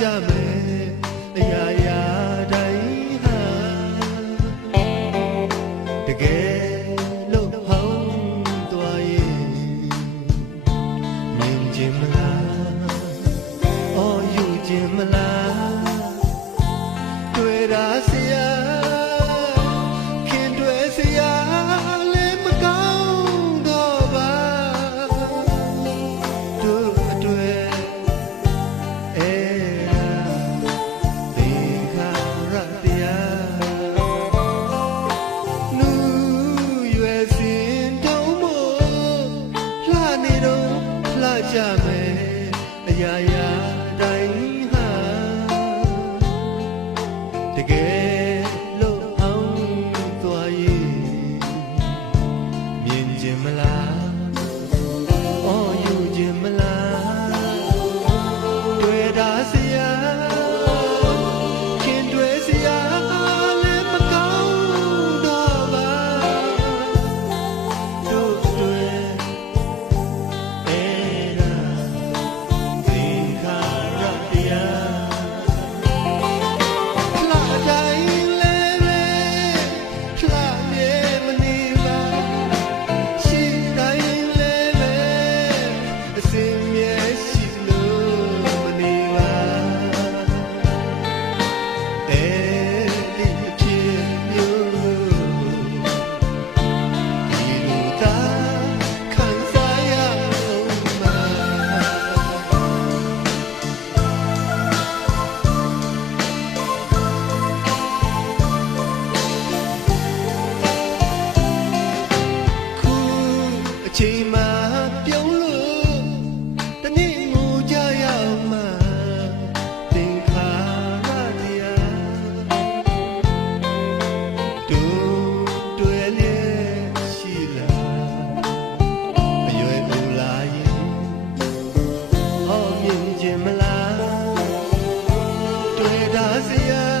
jam ကြမယ်အရာရာ ولاد عزيان